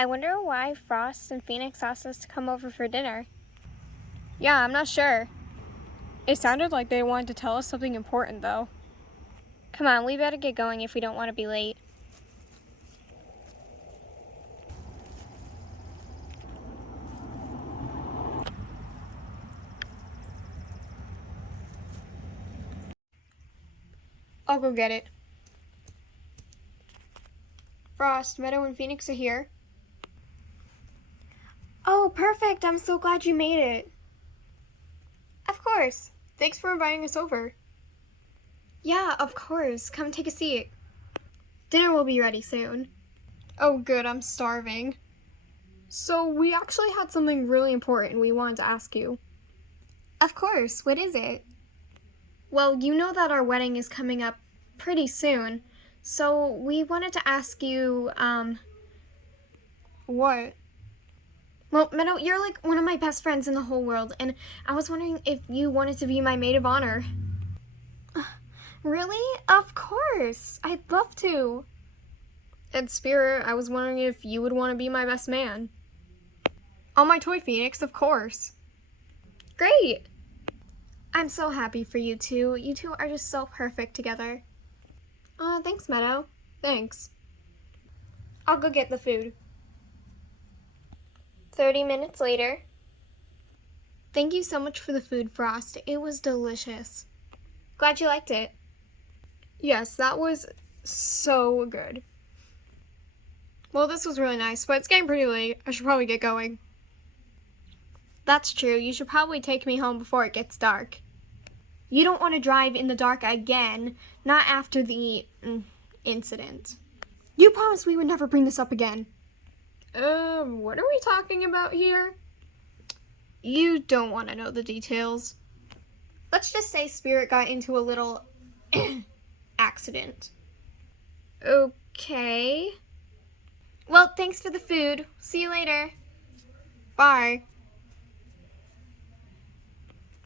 I wonder why Frost and Phoenix asked us to come over for dinner. Yeah, I'm not sure. It sounded like they wanted to tell us something important, though. Come on, we better get going if we don't want to be late. I'll go get it. Frost, Meadow, and Phoenix are here. Oh, perfect. I'm so glad you made it. Of course. Thanks for inviting us over. Yeah, of course. Come take a seat. Dinner will be ready soon. Oh, good. I'm starving. So, we actually had something really important we wanted to ask you. Of course. What is it? Well, you know that our wedding is coming up pretty soon. So, we wanted to ask you, What? Well, Meadow, you're like one of my best friends in the whole world, and I was wondering if you wanted to be my maid of honor. Really? Of course. I'd love to. And Spirit, I was wondering if you would want to be my best man. On my toy Phoenix, of course. Great. I'm so happy for you two. You two are just so perfect together. Thanks, Meadow. Thanks. I'll go get the food. 30 minutes later. Thank you so much for the food, Frost. It was delicious. Glad you liked it. Yes, that was so good. Well, this was really nice, but it's getting pretty late. I should probably get going. That's true. You should probably take me home before it gets dark. You don't want to drive in the dark again, not after the incident. You promised we would never bring this up again. What are we talking about here? You don't want to know the details. Let's just say Spirit got into a little accident. Okay. Well, thanks for the food. See you later. Bye.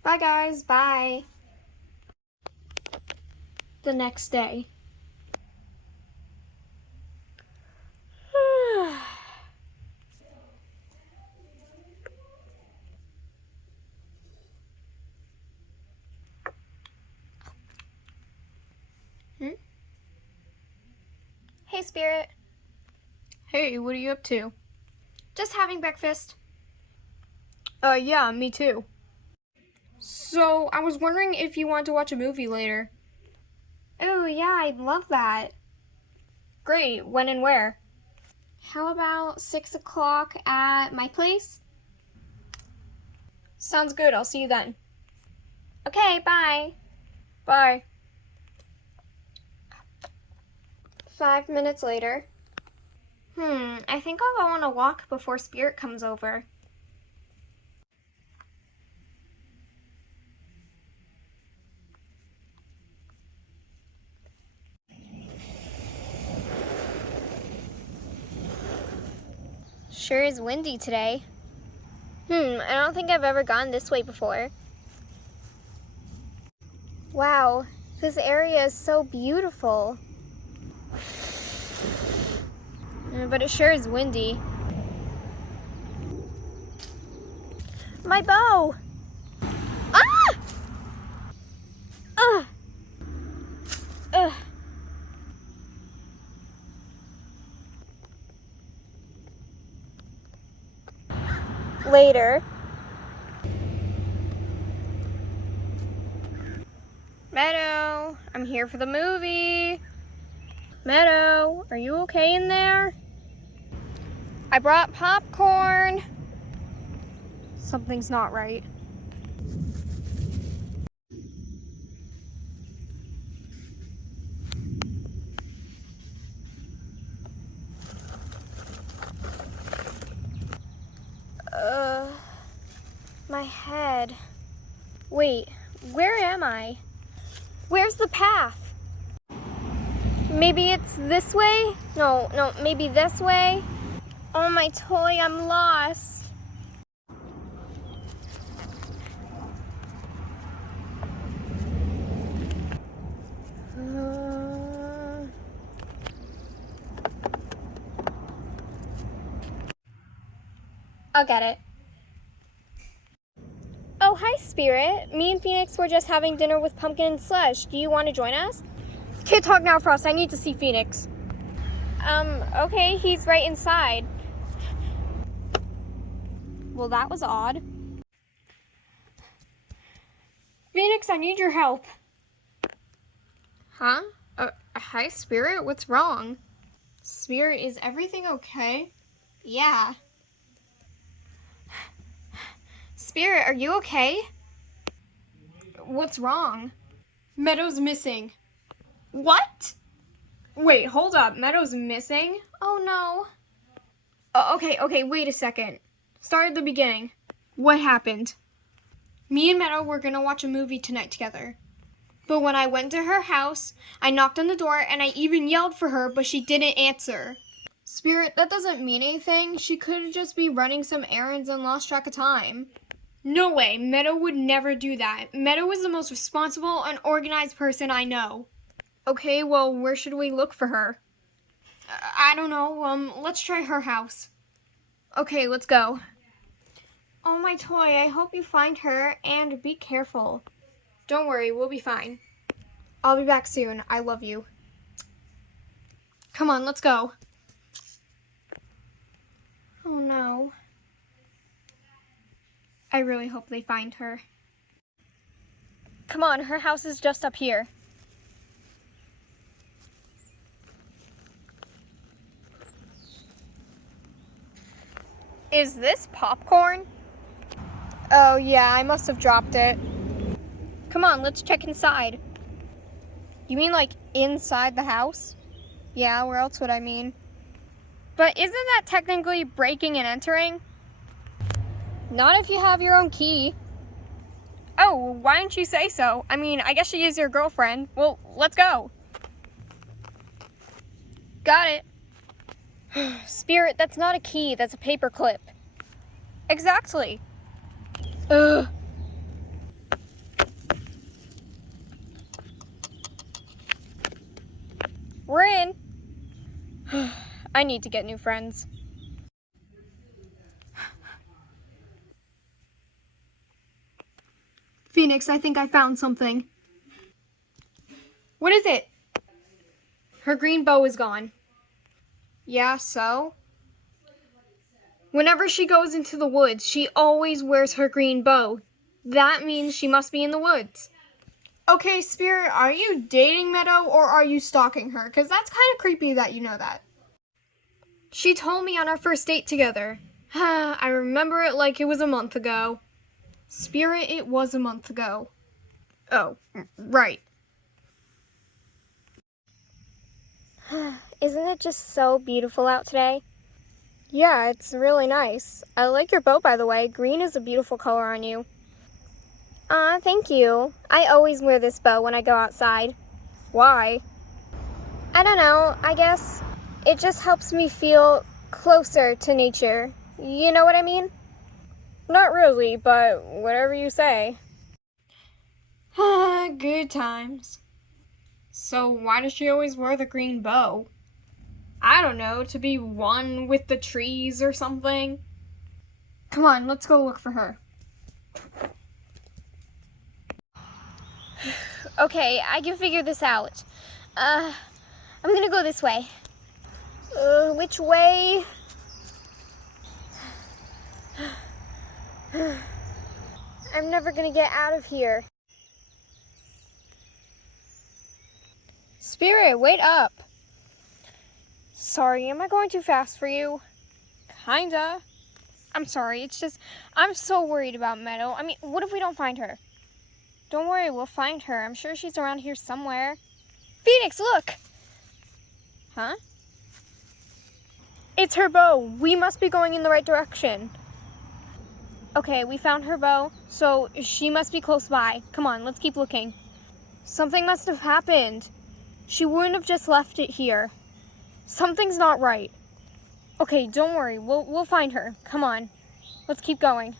Bye, guys. Bye. The next day. Hey, Spirit. Hey, what are you up to? Just having breakfast. Yeah, me too. So, I was wondering if you want to watch a movie later. Oh, yeah, I'd love that. Great. When and where? How about 6 o'clock at my place? Sounds good. I'll see you then. Okay, bye. Bye. 5 minutes later. I think I'll go on a walk before Spirit comes over. Sure is windy today. I don't think I've ever gone this way before. Wow, this area is so beautiful. But it sure is windy. My bow! Ah! Ugh! Ugh! Later. Meadow, I'm here for the movie. Meadow, are you okay in there? I brought popcorn. Something's not right. My head. Wait, where am I? Where's the path? Maybe it's this way? No, maybe this way? Oh, my toy, I'm lost. I'll get it. Oh, hi, Spirit. Me and Phoenix were just having dinner with Pumpkin and Slush. Do you want to join us? Can't talk now, Frost. I need to see Phoenix. Okay, he's right inside. Well, that was odd. Phoenix, I need your help. Huh? Hi, Spirit? What's wrong? Spirit, is everything okay? Yeah. Spirit, are you okay? What's wrong? Meadow's missing. What? Wait, hold up. Meadow's missing? Oh, no. Okay, wait a second. Start at the beginning. What happened? Me and Meadow were gonna watch a movie tonight together. But when I went to her house, I knocked on the door and I even yelled for her, but she didn't answer. Spirit, that doesn't mean anything. She could just be running some errands and lost track of time. No way, Meadow would never do that. Meadow is the most responsible and organized person I know. Okay, well, where should we look for her? I don't know, let's try her house. Okay, let's go. Oh, my toy, I hope you find her, and be careful. Don't worry, we'll be fine. I'll be back soon. I love you. Come on, let's go. Oh, no. I really hope they find her. Come on, her house is just up here. Is this popcorn? Oh, yeah, I must have dropped it. Come on, let's check inside. You mean like inside the house? Yeah, where else would I mean? But isn't that technically breaking and entering? Not if you have your own key. Oh, why didn't you say so? I mean, I guess she is your girlfriend. Well, let's go. Got it. Spirit, that's not a key, that's a paper clip. Exactly. Ugh. We're in. I need to get new friends. Phoenix, I think I found something. What is it? Her green bow is gone. Yeah, so? Whenever she goes into the woods, she always wears her green bow. That means she must be in the woods. Okay, Spirit, are you dating Meadow or are you stalking her? Because that's kind of creepy that you know that. She told me on our first date together. I remember it like it was a month ago. Spirit, it was a month ago. Oh, right. Isn't it just so beautiful out today? Yeah, it's really nice. I like your bow, by the way. Green is a beautiful color on you. Thank you. I always wear this bow when I go outside. Why? I don't know. I guess it just helps me feel closer to nature. You know what I mean? Not really, but whatever you say. Good times. So why does she always wear the green bow? I don't know, to be one with the trees or something. Come on, let's go look for her. Okay, I can figure this out. I'm gonna go this way. Which way? I'm never gonna get out of here. Spirit, wait up. Sorry, am I going too fast for you? Kinda. I'm sorry, it's just, I'm so worried about Meadow. I mean, what if we don't find her? Don't worry, we'll find her. I'm sure she's around here somewhere. Phoenix, look! Huh? It's her bow. We must be going in the right direction. Okay, we found her bow, so she must be close by. Come on, let's keep looking. Something must have happened. She wouldn't have just left it here. Something's not right. Okay, don't worry. We'll find her. Come on. Let's keep going.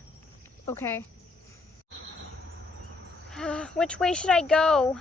Okay. Which way should I go?